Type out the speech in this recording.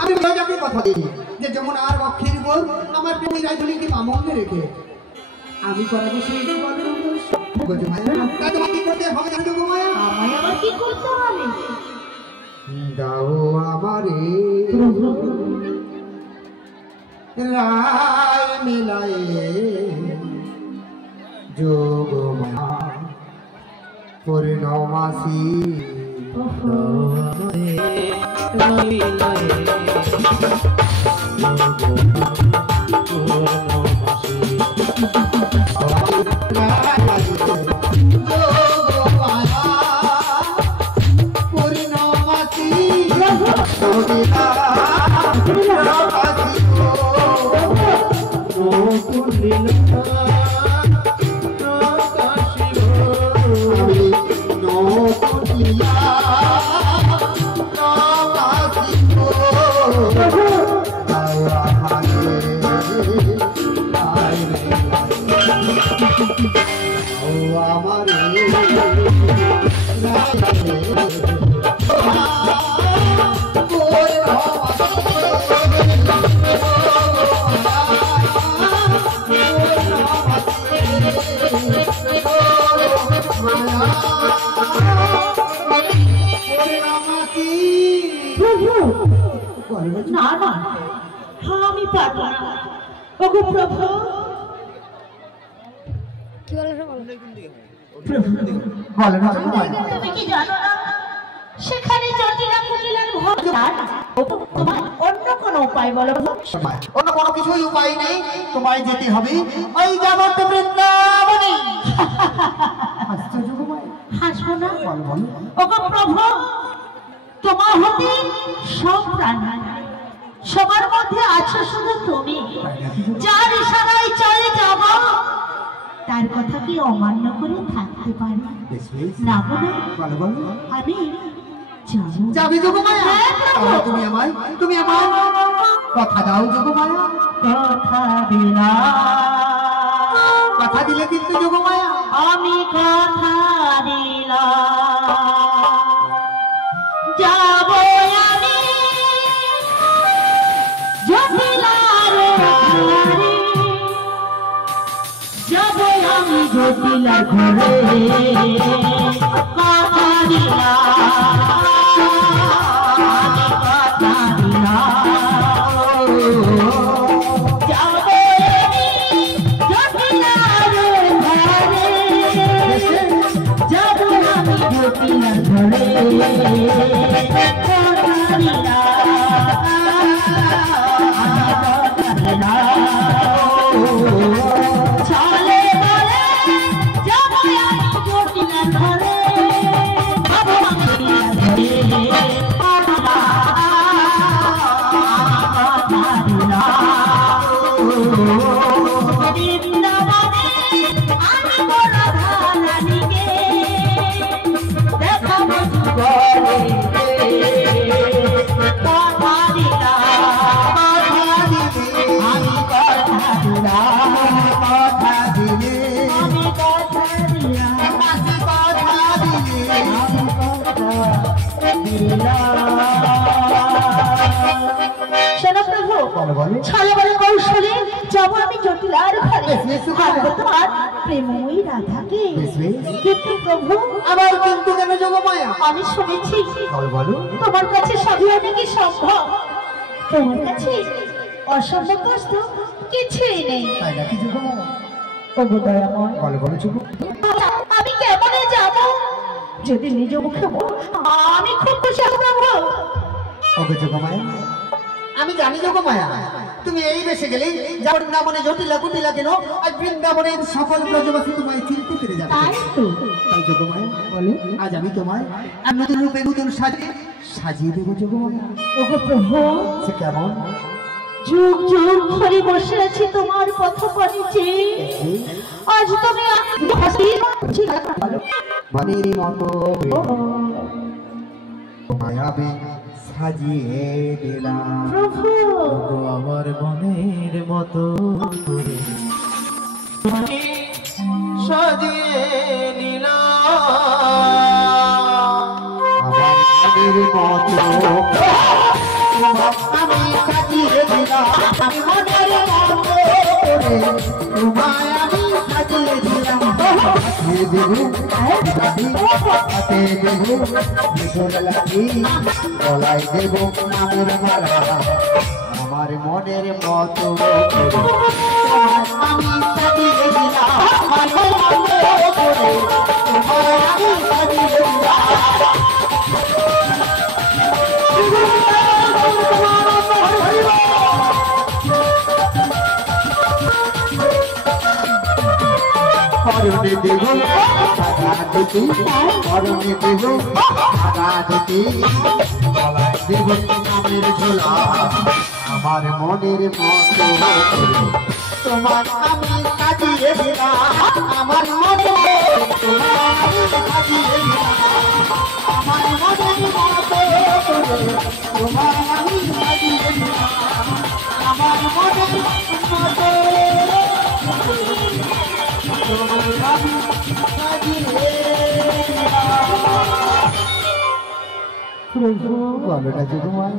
আমি আপনাকে কথা দিই যে যেমন আর বক্ষের উপর আমার প্রেমী রাজনীতি মামুনকে রেখে আমি করাবো সেই তোমাকে করতে হবে জানো গো মায়া আমায় আবার কি করতে হবে দাও আমারে রায় মিলায়ে যোগমা পূর্ণমাসী না না আমি পারবো না ওগো প্রভু তুমি কি জানো না সেখানে জটিলা কুটিলার ঘর তোমার অন্য কোনো উপায় বলো অন্য কোনো কিছুই উপায় নেই তোমায় যেতে হবে ওই জগৎ বৃন্দাবনে হাসবো না ওগো প্রভু তোমার হতে সব প্রাণী সবার মধ্যে আছো শুধু তুমি যার ইশারায় চলে যাব তার কথা কি অমান্য করে থাকতে পারি না বলো আমি যাবি যোগমায়া তুমি আমায় কথা দাও যোগমায়া কথা দিলে কিন্তু যোগমায়া আমি কথা দিলাম যাব আমি জটিলার যাব আমি জটিলার ঘরে কথা দিলাম কৌশলে যাব আমি জটিলার ঘরে তোমার প্রেমময়ী রাধাকে কিন্তু প্রভু আবার কিন্তু কেন যোগমায়া আমি শুনেছি তোমার কাছে সবই অনেকই সম্ভব তোমার কাছে অসম্ভব কষ্ট কিছুই নেই আমি কেমনে যাব যদি নিজ মুখে আমি খুব খুশি হব আমি জানি যোগমায়া তুমি এই বেশে গেলে বৃন্দাবনে জটিলা কুটিলা কেন আজ বৃন্দাবনের সকল ব্রজবাসী তোমায় চিনতে পেরে যাবে তাই যোগমায়া বলো আজ আমি তোমায় আর নতুন রূপে নতুন সাজিয়ে দেবো যোগমায়া ওগো প্রভু সে কেমন যুগ যুগ ধরে বসে আছি তোমার পথে আজ তুমি মনের মতো মায়াবী সাজিয়ে দিলাম প্রভু আমার মনের মতো সাজিয়ে নিলাম মনের মতো আমি সাজিয়ে দিলাম আমি মনের মতো করে তোমায় আমি সাজিয়ে দিলাম সাজিয়ে দেবো হাতে দেবো ভিতর লাগি গলায় দেবো নামের মালা আমার মনের মতো আমি সাজিয়ে দিলাম আমার মতো করে তোমায় আমি সাজিয়ে দিলাম করণে দেব টাকা দুটি করণে দেব টাকা দুটি গলায় দেব নামের ঝোলা আমার মনের মতো তোমার আমি সাজিয়ে দিলাম আমার মনের তোমার আমি সাজিয়ে দিলাম আমার মনের মতো তোমার আমি সাজিয়ে দিলাম আমার মনের মতো ভালো লাগছে তোমার